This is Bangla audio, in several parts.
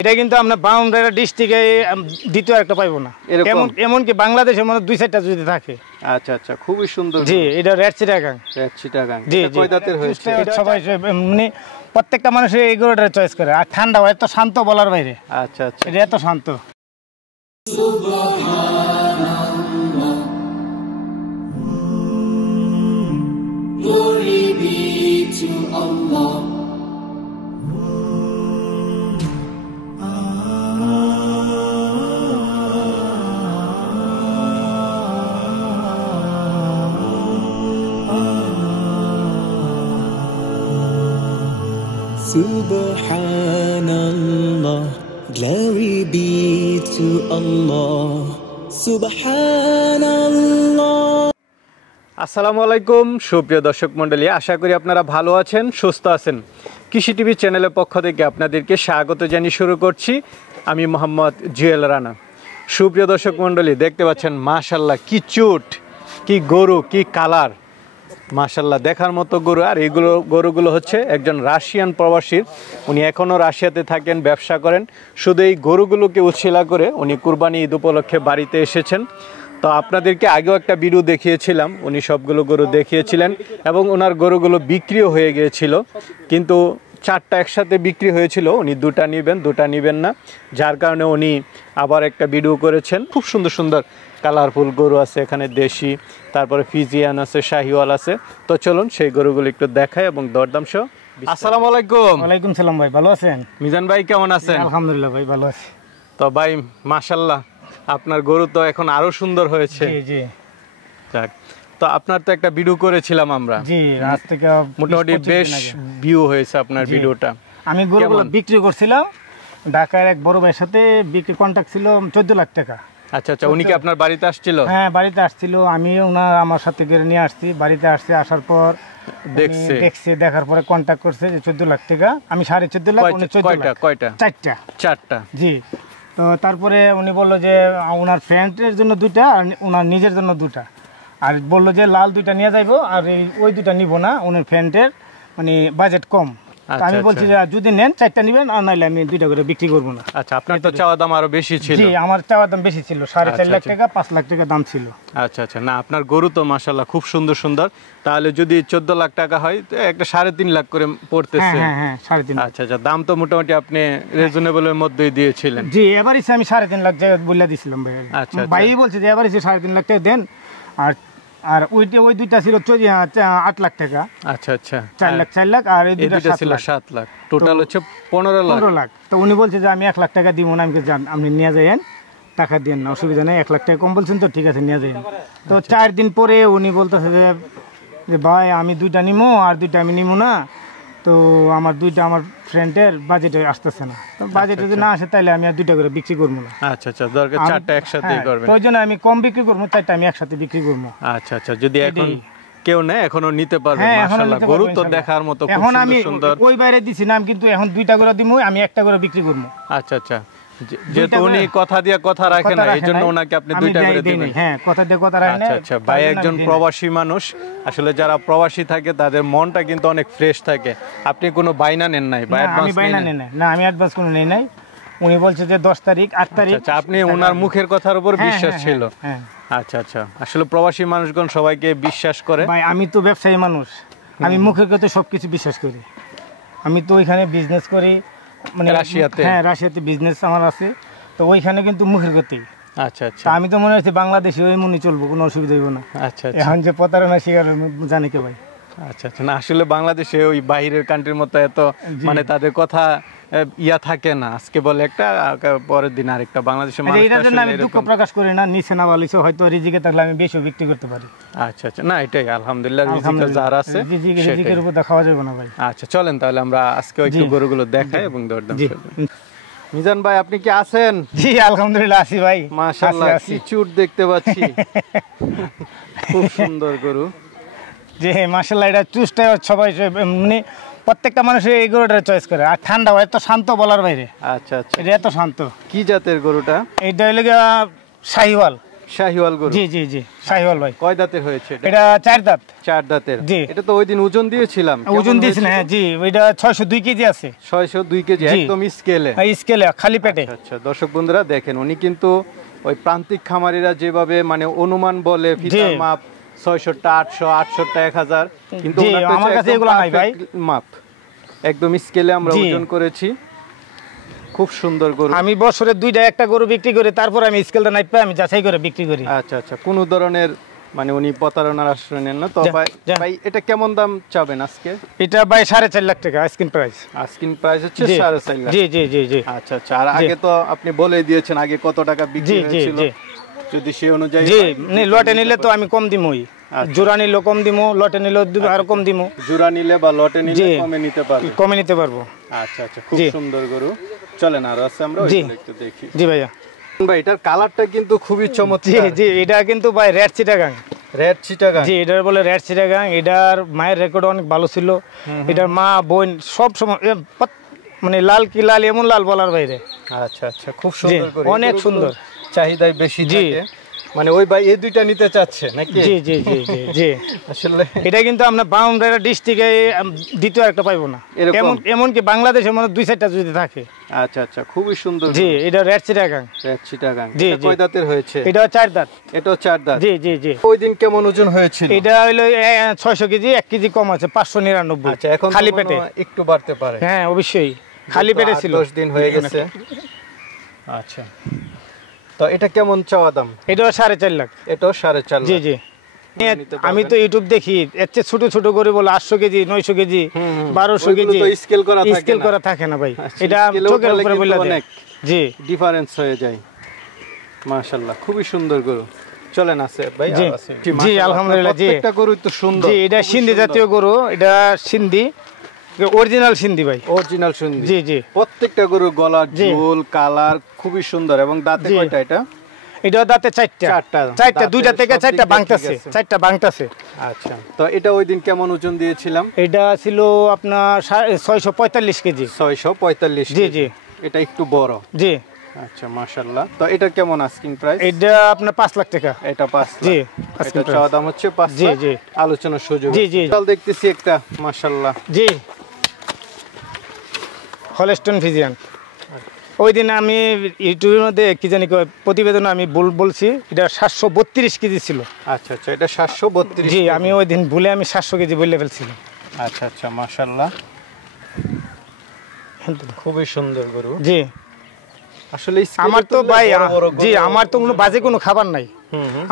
এটা কিন্তু আমরা বাউন্ডারি ডিস্ট্রিক্টে দ্বিতীয় একটা পাইবো না, এমনকি বাংলাদেশের মধ্যে 2-4টা যদি থাকে। আচ্ছা আচ্ছা, খুবই সুন্দর। জি, এটা রেড চিটাগাং। জি, কয় দাঁতের হয়েছে? সবাই মানে প্রত্যেকটা মানুষের এই গরুটা চয়েস করে। আর ঠান্ডা হয়, এত শান্ত বলার বাইরে। আচ্ছা আচ্ছা, এটা এত শান্ত। Glory be to Allah. Subhanallah, glory be to Allah. Subhanallah. আসসালামু আলাইকুম সুপ্রিয় দর্শক মণ্ডলী, আশা করি আপনারা ভালো আছেন, সুস্থ আছেন। কৃষি টিভি চ্যানেলের পক্ষ থেকে আপনাদেরকে স্বাগত জানিয়ে শুরু করছি আমি মোহাম্মদ জুয়েল রানা। সুপ্রিয় দর্শক মণ্ডলী, দেখতে পাচ্ছেন মাশাআল্লাহ কি চুট, কি গরু, কি কালার, মাশাআল্লাহ দেখার মতো গরু। আর এইগুলো গরুগুলো হচ্ছে একজন রাশিয়ান প্রবাসীর, উনি এখনও রাশিয়াতে থাকেন, ব্যবসা করেন। শুধু এই গরুগুলোকে উৎসিলা করে উনি কুরবানি ঈদ উপলক্ষে বাড়িতে এসেছেন। তো আপনাদেরকে আগেও একটা ভিডিও দেখিয়েছিলাম, উনি সবগুলো গরু দেখিয়েছিলেন এবং ওনার গরুগুলো বিক্রিও হয়ে গিয়েছিল, কিন্তু 4টা একসাথে বিক্রি হয়েছিল। উনি 2টা নেবেন না, যার কারণে উনি আবার একটা ভিডিও করেছেন। খুব সুন্দর সুন্দর কালারফুল গরু আছে এখানে, দেশি, তারপরে ফিজিয়ান আছে, শাহিওয়াল আছে। তো চলুন সেই গরুগুলো একটু দেখাই এবং দরদাম সহ। আসসালামু আলাইকুম। ওয়ালাইকুম সালাম ভাই, ভালো আছেন? মিজান ভাই কেমন আছেন? আলহামদুলিল্লাহ ভাই, ভালো আছি। তো ভাই মাশাআল্লাহ আপনার গরু তো এখন আরো সুন্দর হয়েছে। জি জি, যাক, তো আপনার তো একটা ভিডিও করেছিলাম আমরা। জি, আজ থেকে মোটামুটি বেশ ভিউ হয়েছে আপনার ভিডিওটা। আমি গরুগুলো বিক্রি করছিলাম ঢাকার এক বড় ভাইয়ের সাথে, বিক্রি কন্ট্যাক্ট ছিল 14 লাখ টাকা। আচ্ছা আচ্ছা, উনি কি আপনার বাড়িতে আসছিল? হ্যাঁ, বাড়িতে আসছিল, আমি আমার সাথে করে নিয়ে আসছি। বাড়িতে আসছে, আসার পর দেখছে, দেখার পরে কন্ট্যাক্ট করছে যে 14 লাখ টাকা। আমি 14.5 লাখ, উনি 14 লাখ। কয়টা? 4টা। জি, তো তারপরে উনি বললো যে ওনার ফ্রেন্ডের জন্য 2টা আর ওনার নিজের জন্য 2টা, আর বললো যে লাল 2টা নিয়ে যাইবো, আর ওই 2টা নিব না, ওনার ফ্রেন্ডের মানে বাজেট কম। আমি বলছি যে যদি নেন 4টা নেবেন, আর নাইলে আমি 2টা করে বিক্রি করবো না। আচ্ছা, আপনার তো চাওয়া দাম আরো বেশি ছিল। জি, আমার চাওয়া দাম বেশি ছিল, 4.5 লাখ টাকা, 5 লাখ টাকা দাম ছিল। আচ্ছা আচ্ছা, না আপনার গরু তো মাশাআল্লাহ খুব সুন্দর সুন্দর। তাহলে যদি 14 লাখ টাকা হয় তো একটা 3.5 লাখ করে পড়তেছে। হ্যাঁ হ্যাঁ, 3.5 লাখ। আচ্ছা আচ্ছা, দাম তো মোটামুটি আপনি রিজনেবলের মধ্যেই দিয়েছিলেন। জি, এবারই আমি 3.5 লাখ টাকা বলে দিছিলাম ভাই। আচ্ছা, ভাই বলছে যে এবারই 3.5 লাখ টাকা দেন, আর ওই 2টা ছিল 8 লাখ টাকা। আচ্ছা আচ্ছা, 4 লাখ, আর এই 2টা ছিল 7 লাখ, টোটাল হচ্ছে 15 লাখ। তো উনি বলছে যে আমি 1 লাখ টাকা দিব না। আমি জান, আপনি নিয়ে যাইয়েন, টাকা দেন না, অসুবিধা নেই, 1 লাখ টাকা কম বলছেন তো, ঠিক আছে নিয়ে যাইয়েন। তো 4 দিন পরে উনি বলতেছে যে ভাই আমি 2টা নিবো, আর 2টা আমি নিবো না, তো আমার 2টা আমার ফ্রেন্ডের বাজেটে আসতেছে না। তো বাজেটে যদি না আসে তাহলে আমি আর 2টা করে বিক্রি করবো না। আচ্ছা আচ্ছা, দরকার 4টা একসাথে করবেন। ওই জন্য আমি কম বিক্রি করবো, 4টা আমি একসাথে বিক্রি করবো। আচ্ছা আচ্ছা, যদি এখন কেউ নেয় এখনো নিতে পারবে। মাশাআল্লাহ গরু তো দেখার মতো খুব এখন আমি সুন্দর। ওই বাইরে দিছি না, কিন্তু এখন 2টা করে দিমু, আমি 1টা করে বিক্রি করবো। আচ্ছা আচ্ছা, যেহেতু উনি কথা দিয়ে কথা রাখেন না, এইজন্য ওনাকে আপনি 2টা করে দিবেন। হ্যাঁ, কথা দিয়ে কথা রাখেন। আচ্ছা আচ্ছা, ভাই একজন প্রবাসী মানুষ, আসলে যারা প্রবাসী থাকে তাদের মনটা কিন্তু অনেক ফ্রেশ থাকে। আপনি কোনো বাইনা নেন নাই? আমি বাইনা নেন না, আমি অ্যাডভান্স কোনো নেই নাই। উনি বলছে যে 10 তারিখ, 8 তারিখ। আচ্ছা, আপনি ওনার মুখের কথার উপর বিশ্বাস ছিল। আচ্ছা আচ্ছা, আসলে প্রবাসী মানুষগণ সবাইকে বিশ্বাস করে। ভাই আমি তো ব্যবসায়ী মানুষ, আমি মুখের কথা সবকিছু বিশ্বাস করি। আমি তো ওইখানে বিজনেস করি, মানে রাশিয়াতে। হ্যাঁ, রাশিয়াতে বিজনেস আমার আছে, তো ওইখানে কিন্তু মুখের কথাই। আচ্ছা আচ্ছা, আমি তো মনে হচ্ছে বাংলাদেশে ওই মনে চলবো, কোনো অসুবিধা হইব না। আচ্ছা আচ্ছা, এখন যে প্রতারণা শিকার জানি কে ভাই। আচ্ছা আচ্ছা, না আসলে বাংলাদেশে ওই বাইরের কান্ট্রির মতো এত মানে তাদের কথা ইয়া থাকে না। আজকে বলে একটা, পরের দিন আরেকটা। বাংলাদেশের মানুষ এটার জন্য আমি দুঃখ প্রকাশ করি না, নিচে না বালিছে, হয়তো রিজিকে থাকলে আমি বেশি বিক্রি করতে পারি। আচ্ছা আচ্ছা, না এটাই আলহামদুলিল্লাহ, রিজিকে যার আছে রিজিকের উপর দেখাওয়া যাবে না ভাই। আচ্ছা চলেন তাহলে আমরা আজকে একটু গরুগুলো দেখাই এবং দরদাম করব। মিজান ভাই আপনি কি আছেন? জি আলহামদুলিল্লাহ আছি ভাই। মাশাআল্লাহ কি চুট দেখতে পাচ্ছি, খুব সুন্দর গরু। জি মাশাআল্লাহ, এটা চুজটা সবাই মানে প্রত্যেকটা মানুষের এই গরুটা চয়েস করে। আর ঠান্ডা হয়, এত শান্ত বলার বাইরে। আচ্ছা আচ্ছা, এটা এত শান্ত। কি জাতের গরুটা? এইটা হইলে শাহিওয়াল। শাহিওয়াল গরু। জি জি জি শাহিওয়াল ভাই। কয় দাঁতের হয়েছে এটা? এটা 4 দাঁত। 4 দাঁতের। জি। এটা তো ওই দিন ওজন দিয়েছিলাম। ওজন দিয়েছেন? হ্যাঁ জি, এটা 602 কেজি আছে। 602 কেজি জি। একদম স্কেলে। স্কেলে খালি পেটে। আচ্ছা দর্শক বন্ধুরা দেখেন, উনি কিন্তু ওই প্রান্তিক খামারিরা যেভাবে মানে অনুমান বলে ফিতার জি। মাপ 600টা 800 800টা 1000, কিন্তু জি, ওনারটা আমার হচ্ছে কাছে একদম এগুলো নাই ভাই। perfect মাপ, একদম স্কেলে আমরা জি। ওজন করেছি। খুব সুন্দর গরু। আমি বছরে 2টা একটা গরু বিক্রি করি, তারপর আমি স্কেলটা নাই পাই আমি যাচাই করে বিক্রি করি। আচ্ছা আচ্ছা, কোন ধরনের মানে উনি প্রতারণার আশ্রয় নেন না তো? যা, ভাই যা। ভাই এটা কেমন দাম চাবেন আজকে? এটা ভাই 4.5 লাখ টাকা আস্কিং প্রাইস। আস্কিং প্রাইস হচ্ছে জি 4.5 লাখ। জি জি জি জি আচ্ছা আচ্ছা, আর আগে তো আপনি বলে দিয়েছেন আগে কত টাকা বিক্রি জি জি হয়েছিল, জি যদি সেই অনুযায়ী জি। হয়, লটে নিলে তো আমি কম দিমই, আচ্ছা। জোড়া নিলেও কম দিমু, লটে নিলেও আরো কম দিমু, জোড়া নিলে বা লটে নিলে জি। কমে নিতে পারবে। কমে নিতে পারবো। আচ্ছা আচ্ছা, খুব জি। সুন্দর গরু। চলেন আর আছে আমরা জি। ওইগুলো একটু দেখি। জি ভাইয়া। ভাই এটার কালারটা কিন্তু খুবই জি চমৎকার। জি, এটা কিন্তু ভাই রেড চিটাগাং। রেড চিটাগাং। জি, এটার বলে রেড চিটাগাং। এটার মায়ের রেকর্ড অনেক ভালো ছিল। এটার মা বোন সব সময় মানে লাল কি লাল, এমন লাল বলার বাইরে। আচ্ছা আচ্ছা, খুব সুন্দর গরু। অনেক এই গরুগুলো সুন্দর। চাহিদাই বেশি জি। থাকে। মানে ওই ভাই এই দুইটা নিতে চাচ্ছে নাকি? জি জি জি জি জি। আসলে এটা কিন্তু আমরা বাউন্ডারি ডিস্ট্রিক্টে দ্বিতীয় একটা পাইবো না, এরকম? এমন এমনকি বাংলাদেশের মধ্যে 2-4টা যদি থাকে। আচ্ছা আচ্ছা, খুবই সুন্দর। জি, এটা রেড চিটাগাং। রেড চিটাগাং। জি, এটা জি। কয় দাঁতের হয়েছে? এটা 4 দাঁত। এটাও 4 দাঁত। জি জি জি। ওই দিন কেমন ওজন হয়েছিল? এটা হলো 600 কেজি, 1 কেজি কম আছে, 599। আচ্ছা, এখন খালি তো পেটে। মনে হয় একটু বাড়তে পারে। হ্যাঁ অবশ্যই, খালি পেটে ছিল। 10 দিন হয়ে গেছে। আচ্ছা, তো এটা কেমন চাওয়া দাম? এটাও 4.5 লাখ। এটাও 4.5 লাখ। জি জি। নিতে পারবেন। আমি তো ইউটিউব দেখি, এর চেয়ে ছোট ছোট করে বলে 800 কেজি 900 কেজি 1200 ওইগুলো কেজি। তো স্কেল করা থাকে স্কেল না। করা থাকে না ভাই, আচ্ছা, এটা স্কেলেও চোখের করলে উপরে কিন্তু বলে দেয়। অনেক জি ডিফারেন্স হয়ে যায়। মাশাআল্লাহ, খুবই সুন্দর গরু। চলেন আছে ভাই জি আর আছে। জি মাশাআল্লাহ, আলহামদুলিল্লাহ। জি, প্রত্যেকটা গরু তো সুন্দর। জি, এটা খুবই সিন্ধি সুন্দর। জাতীয় গরু, এটা সিন্ধি, অরিজিনাল সিন্ধি ভাই। অরিজিনাল সুন্দর। জি জি। প্রত্যেকটা গরুর গলার জি। ঝোল কালার খুবই সুন্দর, এবং দাঁতে জি। কয়টা এটা? এটা দাঁতে 4টা। চারটা। 4টা, দাঁতে 2টা থেকে সব দিক 4টা দিয়ে ভাঙতাছে, ঠিক আছে। 4টা ভাঙতাছে। আচ্ছা, তো এটা ওই দিন কেমন ওজন দিয়েছিলাম? এটা ছিল আপনার 645 কেজি। 645 জি, কেজি। জি। এটা একটু বড়। জি, আচ্ছা মাশাআল্লাহ। তো এটা কেমন আস্কিং প্রাইস? এটা আপনার 5 লাখ টাকা। এটা 5 লাখ। জি, এটা asking price। চাওয়া দাম হচ্ছে 5 জি, লাখ। জি। আলোচনার সুযোগ। জি, জি। চাল দেখতেছি একটা, মাশাআল্লাহ। জি, হলস্টন ফিজিয়ান। ওই দিন আমি ইউটিউবের মধ্যে কি জানি কয় প্রতিবেদন আমি বলছি, এটা 732 কেজি ছিল। আচ্ছা আচ্ছা, এটা 732। জি, আমি ওই দিন ভুলে আমি 700 কেজি বলে ফেলছিলাম। আচ্ছা আচ্ছা, মাশাআল্লাহ, খুবই সুন্দর গরু। জি, আসলে আমার তো ভাই জি, জি আমার তো কোনো বাজে কোনো খাবার নাই।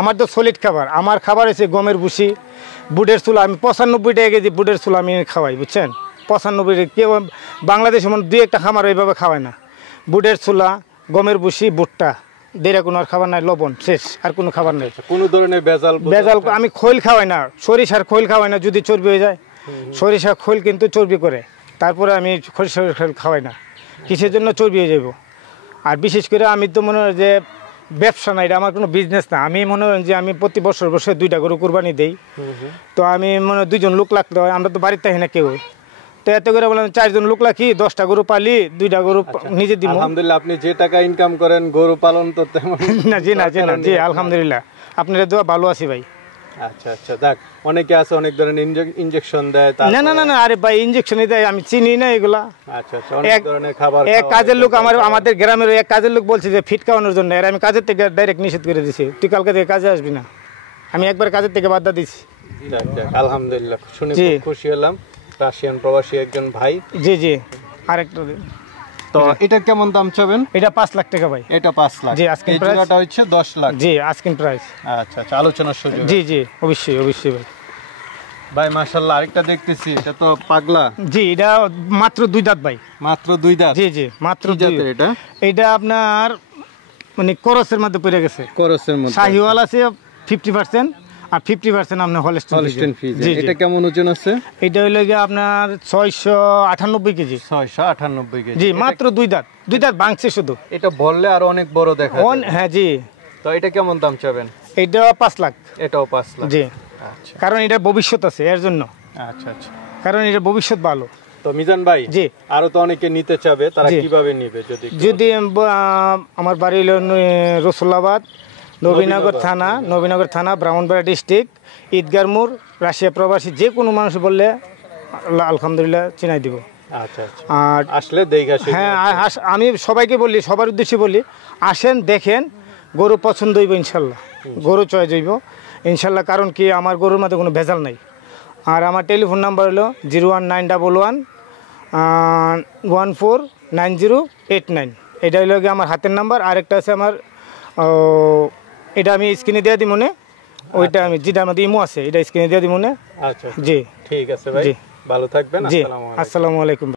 আমার তো সলিড খাবার। আমার খাবার হচ্ছে গমের ভুসি, বুটের চুলা। আমি 95 টাকা কেজি বুটের চুলা আমি খাওয়াই, বুঝছেন? 95 টাকা। কেউ বাংলাদেশে মানে 2-1টা খামার ওইভাবে খাওয়ায় না। বুটের চুলা, গমের ভুসি, ভুট্টা, দেরা কোনো আর খাবার নাই, লবণ, শেষ, আর কোনো খাবার নেই। কোনো ধরনের ভেজাল ভেজাল আমি খৈল খাওয়াই না, সরিষার খৈল খাওয়াই না, যদি চর্বি হয়ে যায়। সরিষার খৈল কিন্তু চর্বি করে, তারপরে আমি সরিষার খৈল খাওয়াই না। কিসের জন্য? চর্বি হয়ে যাব। আর বিশেষ করে আমি তো মনে হয় যে ব্যবসা না, এটা আমার কোনো বিজনেস না। আমি মনে হয় যে আমি প্রতি বছর 2টা গরু কুরবানি দেই। তো আমি মনে হয় 2জন লোক লাগতে হয়, আমরা তো বাড়িতে থাকি না কেউ। তো এত করে বললাম 4জন লোক রাখি, 10টা গরু পালি, 2টা গরু নিজে দিব। আলহামদুলিল্লাহ, আপনি যে টাকা ইনকাম করেন গরু পালন তো তেমন না জি, না জি, না জি, আলহামদুলিল্লাহ। আপনার দোয়া ভালো আছি ভাই। আচ্ছা আচ্ছা, দেখ অনেকে আছে অনেক ধরনের ইনজেকশন দেয়। না না না না, আরে ভাই ইনজেকশনই দেয়, আমি চিনি না এগুলা। আচ্ছা আচ্ছা, অনেক ধরনের খাবার। এক কাজের লোক আমাদের গ্রামের এক কাজের লোক বলছে যে ফিট খাওয়ানোর জন্য, আর আমি কাজের থেকে ডাইরেক্ট নিষেধ করে দিছি, তুই কালকে থেকে কাজে আসবি না। আমি একবার কাজের থেকে বাদ দিছি। আলহামদুলিল্লাহ, শুনে জি। খুব খুশি হলাম। রাশিয়ান প্রবাসী একজন ভাই। জি জি। আরেকটা তো এটা কেমন দাম চাবেন? এটা 5 লাখ টাকা ভাই। এটা 5 লাখ। জি, asking এই price। জোড়াটা হচ্ছে 10 লাখ। জি, আস্কিং প্রাইস। আচ্ছা আচ্ছা, আলোচনার সুযোগ। জি জি, অবশ্যই অবশ্যই ভাই। ভাই মাশাআল্লাহ, আরেকটা দেখতেছি, এটা তো পাগলা। জি, এটা মাত্র 2 দাঁত ভাই। মাত্র 2 দাঁত। জি জি, মাত্র কি জাতের এটা? এটা আপনার মানে করসের মধ্যে পড়ে গেছে। করসের মধ্যে। শাহিওয়াল আছে 50% আর 50% আপনার হলস্টেইন হলস্টেইন ফ্রিজিয়ান। জি এটা কেমন ওজন আছে? এটা হইলো গিয়ে আপনার 698 কেজি। 698 কেজি। জি, মাত্র 2 দাঁত। 2 দাঁত ভাঙছে শুধু। এটা বললে আর অনেক বড় দেখা যায়। হ্যাঁ জি। তো এটা কেমন দাম চাবেন? এটা 5 লাখ। এটাও 5 লাখ। জি, আচ্ছা কারণ এটা ভবিষ্যৎ আছে এর জন্য, আচ্ছা আচ্ছা। কারণ এটা ভবিষ্যৎ ভালো। তো মিজান ভাই, জি। আরো তো অনেকে নিতে চাবে, তারা জি। কিভাবে নিবে যদি একটু যদি আমার বাড়ি হলো রসুলাবাদ, নবীনগর থানা ব্রাহ্মণবাড়িয়া ডিস্ট্রিক্ট ঈদগার মোড় রাশিয়া প্রবাসী যে কোনো মানুষ বললে আলহামদুলিল্লাহ চিনাই দিব। আচ্ছা আচ্ছা, আর আসলে দেখা হ্যাঁ আমি সবাইকে বলি, সবার উদ্দেশ্যে বলি, আসেন দেখেন, গরু পছন্দ হইব ইনশাল্লাহ, গরু চয়েস হইব ইনশাল্লাহ। কারণ কি আমার গরুর মধ্যে কোনো ভেজাল নাই। আর আমার টেলিফোন নাম্বার হলো 01911149089। এটা হলো গিয়ে আমার হাতের নাম্বার। আরেকটা আছে আমার, এটা আমি স্ক্রিনে দিয়ে দিই মনে, ওইটা আমি যেটা আমাদের ইমো আছে এটা স্ক্রিনে দিয়ে দিই মনে। আচ্ছা জি ঠিক আছে ভাই, জি ভালো থাকবেন। জি, আসসালামু আলাইকুম। আসসালামু আলাইকুম।